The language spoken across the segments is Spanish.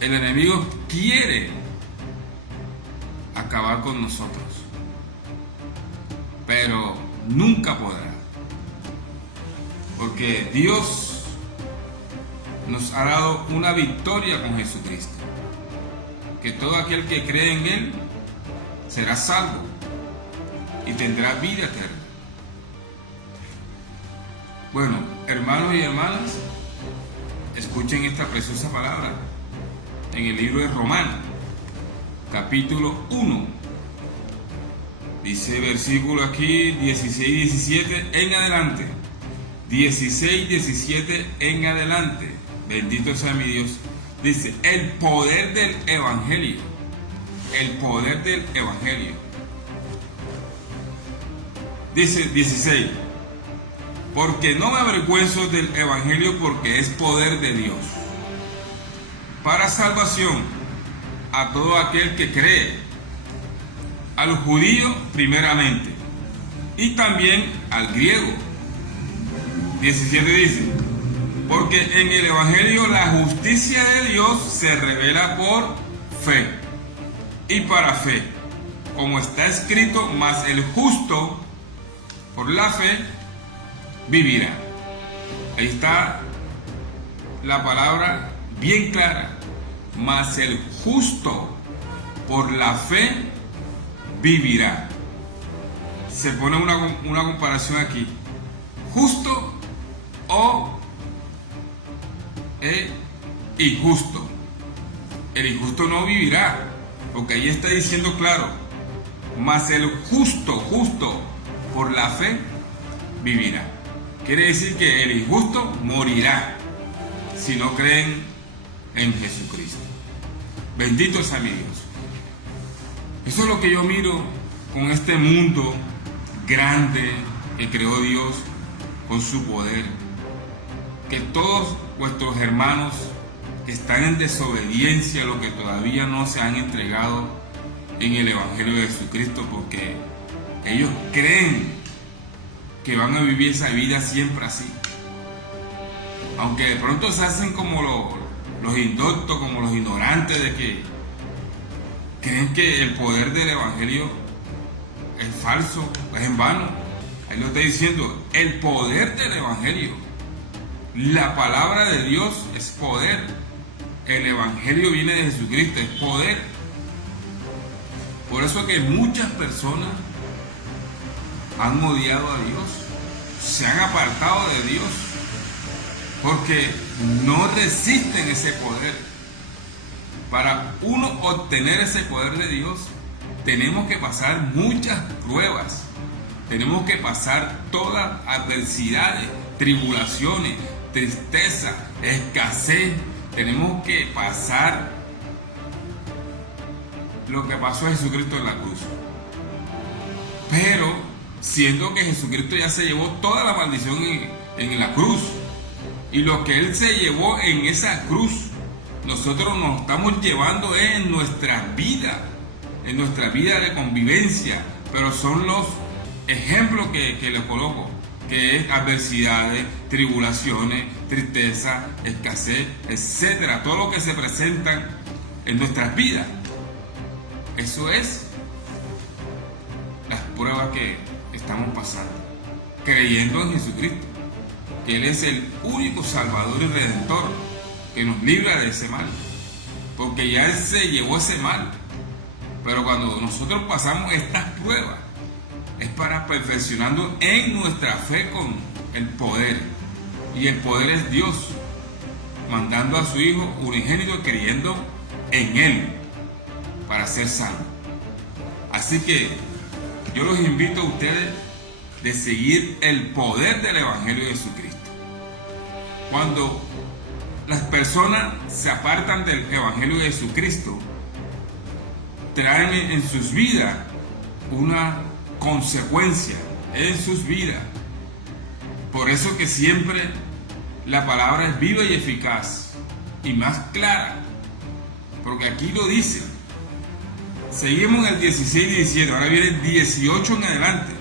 El enemigo quiere acabar con nosotros, pero nunca podrá, porque Dios nos ha dado una victoria con Jesucristo, que todo aquel que cree en Él será salvo y tendrá vida eterna. Bueno, hermanos y hermanas, escuchen esta preciosa palabra en el libro de Romanos, capítulo 1. Dice versículo aquí 16-17 en adelante. 16-17 en adelante. Bendito sea mi Dios. Dice, el poder del Evangelio. El poder del Evangelio. Dice 16. Porque no me avergüenzo del Evangelio, porque es poder de Dios para salvación a todo aquel que cree, al judío primeramente y también al griego. 17 dice, porque en el Evangelio la justicia de Dios se revela por fe y para fe, como está escrito, mas el justo por la fe vivirá. Ahí está la palabra bien clara. Mas el justo por la fe vivirá. Se pone una comparación aquí. Justo o injusto. El injusto no vivirá, porque ahí está diciendo claro. Mas el justo por la fe vivirá. Quiere decir que el injusto morirá si no creen en Jesucristo. Bendito sea mi Dios. Eso es lo que yo miro con este mundo grande que creó Dios con su poder. Que todos vuestros hermanos que están en desobediencia, los que todavía no se han entregado en el Evangelio de Jesucristo, porque ellos creen que van a vivir esa vida siempre así. Aunque de pronto se hacen como los indoctos, como los ignorantes, de que creen que el poder del Evangelio es falso, es en vano. Ahí lo está diciendo, el poder del Evangelio. La palabra de Dios es poder. El Evangelio viene de Jesucristo, es poder. Por eso es que muchas personas han odiado a Dios, se han apartado de Dios, porque no resisten ese poder. Para uno obtener ese poder de Dios, tenemos que pasar muchas pruebas, tenemos que pasar todas adversidades, tribulaciones, tristeza, escasez. Tenemos que pasar lo que pasó a Jesucristo en la cruz. Pero siendo que Jesucristo ya se llevó toda la maldición en la cruz, y lo que Él se llevó en esa cruz, nosotros nos estamos llevando en nuestra vida de convivencia. Pero son los ejemplos que les coloco, que es adversidades, tribulaciones, tristeza, escasez, etcétera. Todo lo que se presentan en nuestras vidas. Eso es las pruebas que estamos pasando, creyendo en Jesucristo, que Él es el único Salvador y Redentor que nos libra de ese mal, porque ya Él se llevó ese mal. Pero cuando nosotros pasamos estas pruebas, es para perfeccionando en nuestra fe con el poder, y el poder es Dios mandando a su Hijo unigénito, creyendo en Él para ser salvo. Así que yo los invito a ustedes de seguir el poder del Evangelio de Jesucristo. Cuando las personas se apartan del Evangelio de Jesucristo, traen en sus vidas una consecuencia en sus vidas. Por eso que siempre la palabra es viva y eficaz y más clara, porque aquí lo dice. Seguimos en el 16 y 17, ahora viene el 18 en adelante.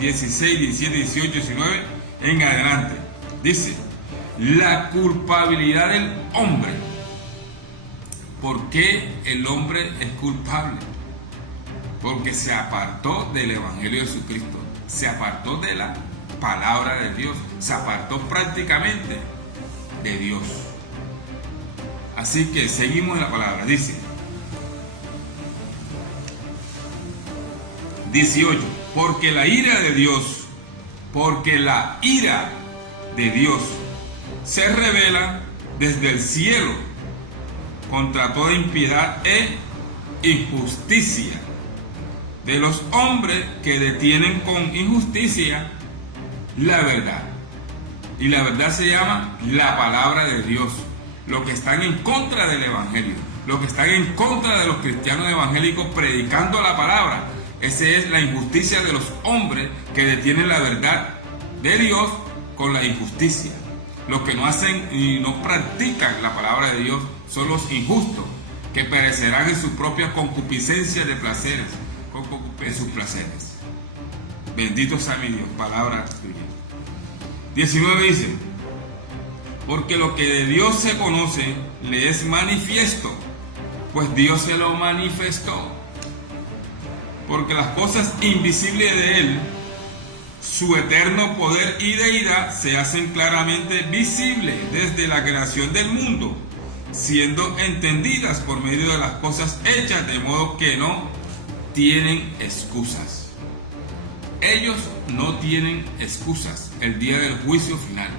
16, 17, 18, 19 en adelante. Dice, la culpabilidad del hombre ¿Por qué el hombre es culpable? Porque se apartó del Evangelio de Jesucristo, se apartó de la palabra de Dios, se apartó prácticamente de Dios. Así que seguimos en la palabra. Dice 18, porque la ira de Dios se revela desde el cielo contra toda impiedad e injusticia de los hombres que detienen con injusticia la verdad. Y la verdad se llama la palabra de Dios. Los que están en contra del Evangelio, los que están en contra de los cristianos evangélicos predicando la palabra, esa es la injusticia de los hombres que detienen la verdad de Dios con la injusticia. Los que no hacen y no practican la palabra de Dios son los injustos, que perecerán en sus propias concupiscencias de placeres, en sus placeres. Bendito sea mi Dios, palabra tuya. 19 dice, porque lo que de Dios se conoce le es manifiesto, pues Dios se lo manifestó. Porque las cosas invisibles de Él, su eterno poder y deidad, se hacen claramente visibles desde la creación del mundo, siendo entendidas por medio de las cosas hechas, de modo que no tienen excusas. Ellos no tienen excusas el día del juicio final,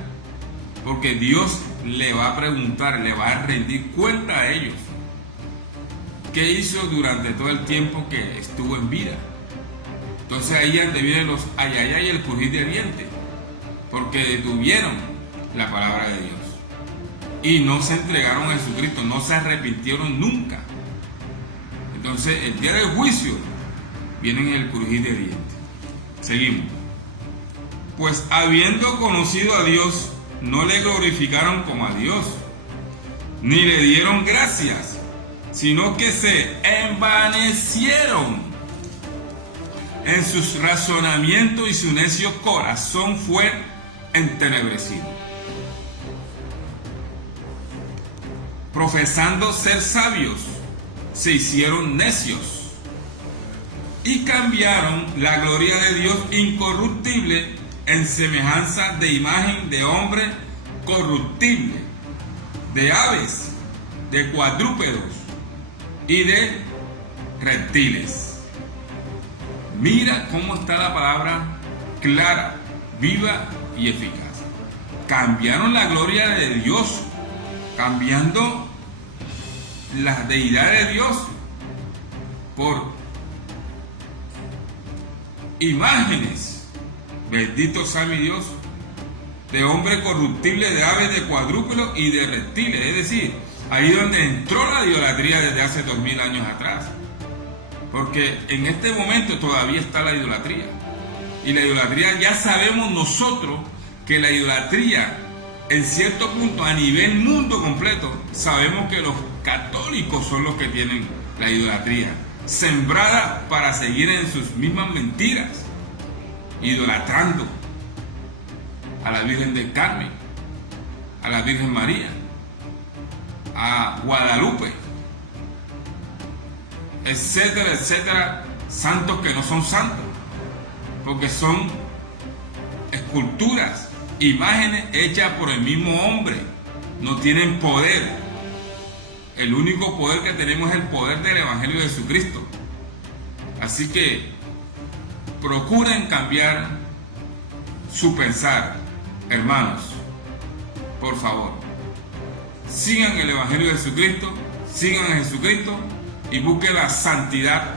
porque Dios le va a preguntar, le va a rendir cuenta a ellos qué hizo durante todo el tiempo que estuvo en vida. Entonces ahí es donde vienen los ayayay y el crujir de dientes, porque detuvieron la palabra de Dios y no se entregaron a Jesucristo, no se arrepintieron nunca. Entonces el día del juicio vienen el crujir de dientes. Seguimos. Pues habiendo conocido a Dios, no le glorificaron como a Dios, ni le dieron gracias, sino que se envanecieron en sus razonamientos y su necio corazón fue entenebrecido. Profesando ser sabios, se hicieron necios y cambiaron la gloria de Dios incorruptible en semejanza de imagen de hombre corruptible, de aves, de cuadrúpedos y de reptiles. Mira cómo está la palabra clara, viva y eficaz. Cambiaron la gloria de Dios, cambiando la deidad de Dios por imágenes, bendito sea mi Dios, de hombre corruptible, de aves, de cuadrúpedos y de reptiles. Es decir, ahí donde entró la idolatría desde hace 2000 años atrás. Porque en este momento todavía está la idolatría. Y la idolatría, ya sabemos nosotros que la idolatría, en cierto punto, a nivel mundo completo, sabemos que los católicos son los que tienen la idolatría, sembrada para seguir en sus mismas mentiras, idolatrando a la Virgen del Carmen, a la Virgen María, a Guadalupe, etcétera, etcétera, santos que no son santos, porque son esculturas, imágenes hechas por el mismo hombre, no tienen poder. El único poder que tenemos es el poder del Evangelio de Jesucristo. Así que procuren cambiar su pensar, hermanos, por favor. Sigan el Evangelio de Jesucristo, sigan a Jesucristo y busquen la santidad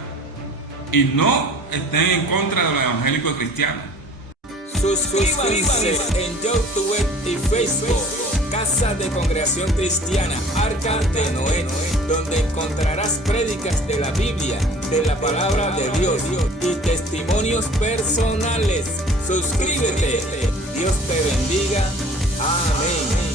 y no estén en contra de los evangélicos cristianos. Suscríbanse en YouTube y Facebook, Casa de Congregación Cristiana Arca de Noé, donde encontrarás prédicas de la Biblia, de la palabra de Dios y testimonios personales. Suscríbete. Dios te bendiga. Amén.